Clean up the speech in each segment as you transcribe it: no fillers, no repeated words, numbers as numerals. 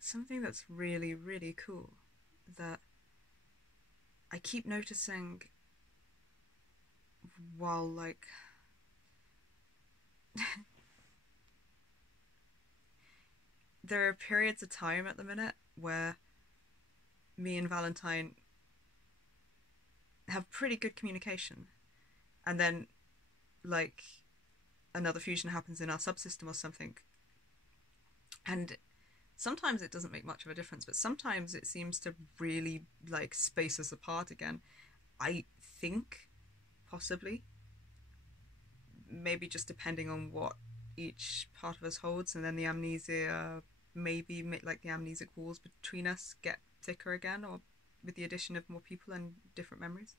something that's really, really cool that I keep noticing while like there are periods of time at the minute where me and Valentine have pretty good communication, and then like another fusion happens in our subsystem or something, and sometimes it doesn't make much of a difference, but sometimes it seems to really like space us apart again. I think possibly, maybe just depending on what each part of us holds, and then the amnesia, maybe like the amnesic walls between us get thicker again, or with the addition of more people and different memories.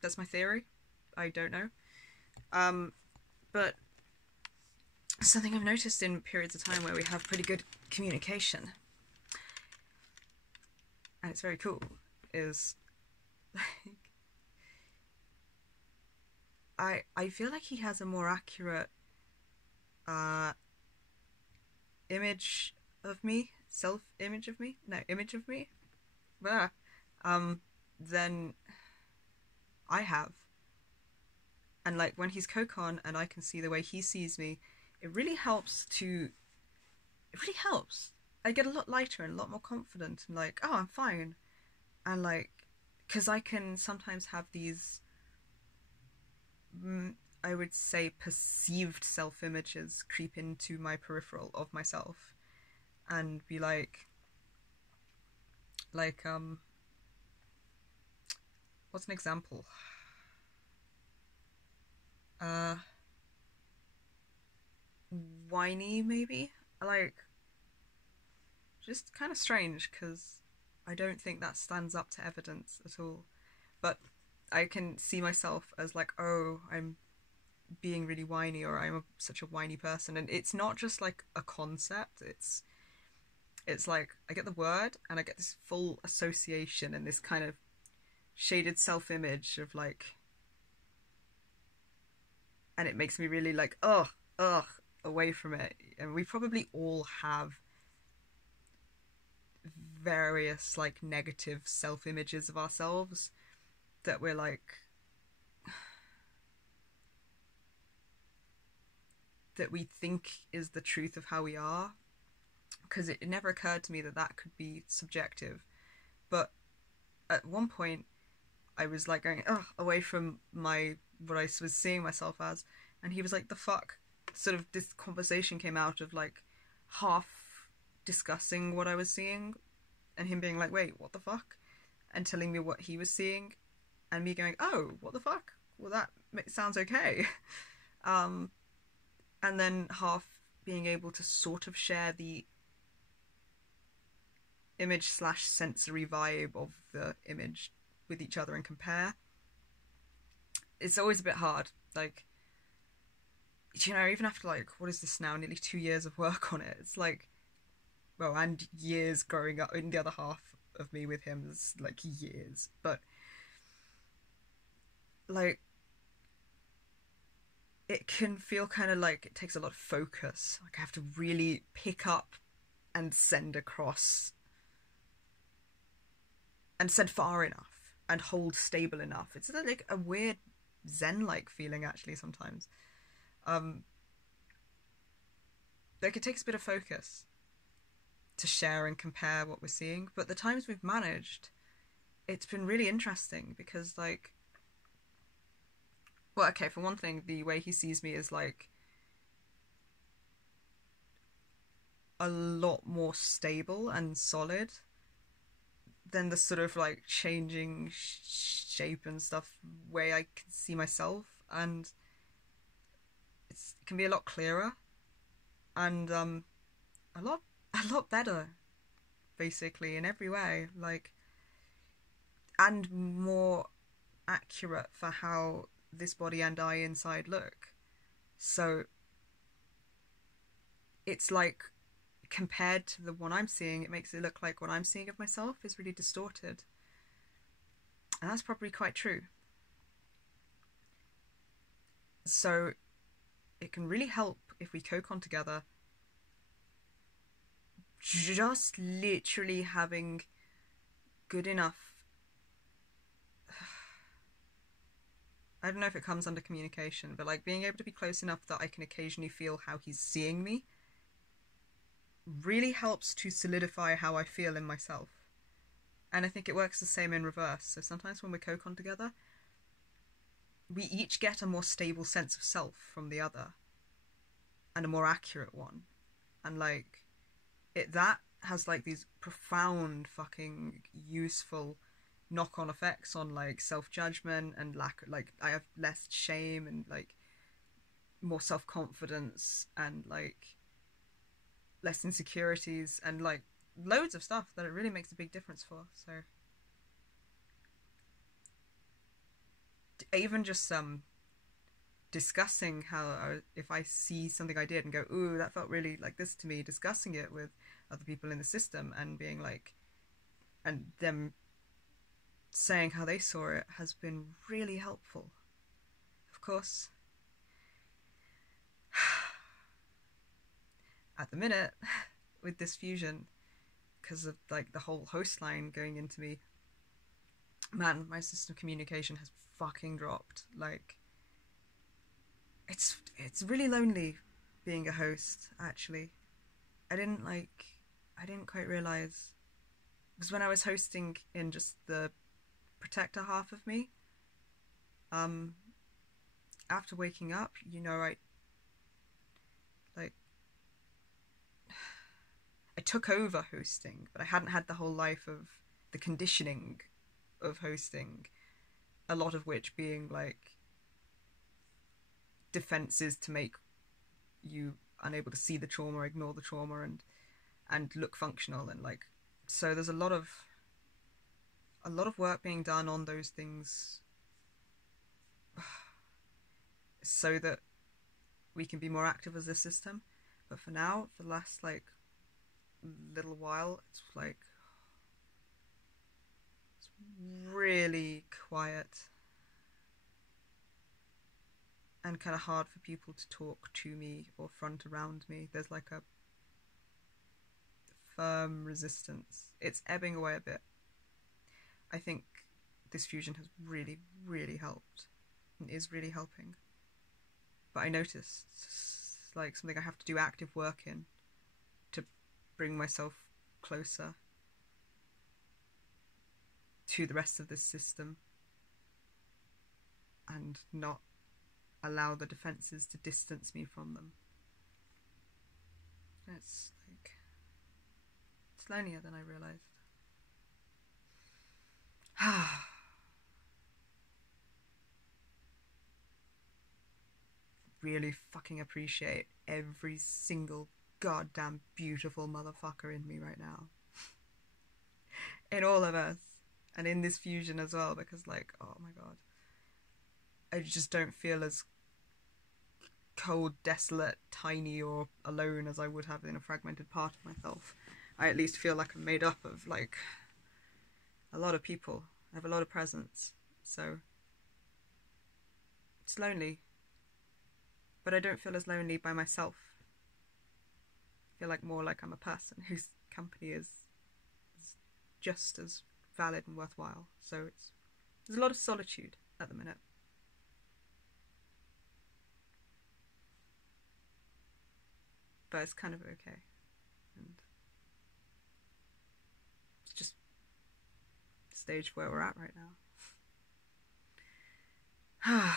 That's my theory. I don't know. But something I've noticed in periods of time where we have pretty good communication, and it's very cool, is like I feel like he has a more accurate uh image of me, self image of me, no image of me, blah, than I have. And like when he's Kokon and I can see the way he sees me, it really helps to. It really helps. I get a lot lighter and a lot more confident, and like, oh, I'm fine. And like, because I can sometimes have these, I would say, perceived self images creep into my peripheral of myself and be like, what's an example? Uh, Whiny, maybe? Like, just kind of strange because I don't think that stands up to evidence at all. But I can see myself as like, oh, I'm being really whiny, or such a whiny person, and it's not just like a concept. It's like I get the word and I get this full association and this kind of shaded self-image of like, and it makes me really like, ugh, away from it. And we probably all have various like negative self-images of ourselves that we're like, that we think is the truth of how we are, because it never occurred to me that that could be subjective. But at one point I was like going, ugh, away from my what I was seeing myself as, and he was like, the fuck. Sort of this conversation came out of like half discussing what I was seeing, and him being like, wait, what the fuck, and telling me what he was seeing, and me going, oh, what the fuck, well that sounds okay. um and then half being able to sort of share the image slash sensory vibe of the image with each other and compare. It's always a bit hard, like, you know, even after like, what is this now, nearly 2 years of work on it, it's like, well, and years growing up in the other half of me with him is like years, but like it can feel kind of like it takes a lot of focus. Like I have to really pick up and send across and send far enough and hold stable enough. It's like a weird zen-like feeling actually sometimes. Um, like it takes a bit of focus to share and compare what we're seeing, but the times we've managed, it's been really interesting because like, well, okay, for one thing, the way he sees me is like a lot more stable and solid than the sort of like changing shape and stuff way I can see myself, and it can be a lot clearer and a lot a lot better basically in every way, like, and more accurate for how this body and I inside look. So it's like, compared to the one I'm seeing, it makes it look like what I'm seeing of myself is really distorted. And that's probably quite true. So it can really help if we co-con together just literally having good enough. I don't know if it comes under communication, but like being able to be close enough that I can occasionally feel how he's seeing me really helps to solidify how I feel in myself. And I think it works the same in reverse. So sometimes when we co-con together, we each get a more stable sense of self from the other and a more accurate one. And like that has like these profound fucking useful knock-on effects on like self-judgment and like I have less shame and like more self-confidence and like less insecurities and like loads of stuff that it really makes a big difference for. So even just discussing how if I see something I did and go, ooh, that felt really like this to me, discussing it with other people in the system and being like, and them saying how they saw it has been really helpful. Of course, at the minute, with this fusion, because of like the whole host line going into me, man, my system of communication has fucking dropped. Like, it's really lonely being a host, actually. I didn't quite realize, because when I was hosting in just the protector half of me, after waking up, I took over hosting, but I hadn't had the whole life of the conditioning of hosting, a lot of which being like defenses to make you unable to see the trauma, ignore the trauma, and look functional, and like, so there's a lot of work being done on those things so that we can be more active as a system. But for now, for the last like little while, it's like it's really quiet and kind of hard for people to talk to me or front around me. There's like a firm resistance. It's ebbing away a bit. I think this fusion has really, really helped and is really helping. But I notice it's like something I have to do active work in to bring myself closer to the rest of this system and not allow the defenses to distance me from them. It's like, it's lonelier than I realized. Really fucking appreciate every single goddamn beautiful motherfucker in me right now. In all of us. And in this fusion as well, because like, oh my god, I just don't feel as cold, desolate, tiny or alone as I would have in a fragmented part of myself. I at least feel like I'm made up of like a lot of people. I have a lot of presence, so it's lonely, but I don't feel as lonely by myself. I feel like more like I'm a person whose company is just as valid and worthwhile. So there's a lot of solitude at the minute. But it's kind of okay. And it's just the stage where we're at right now.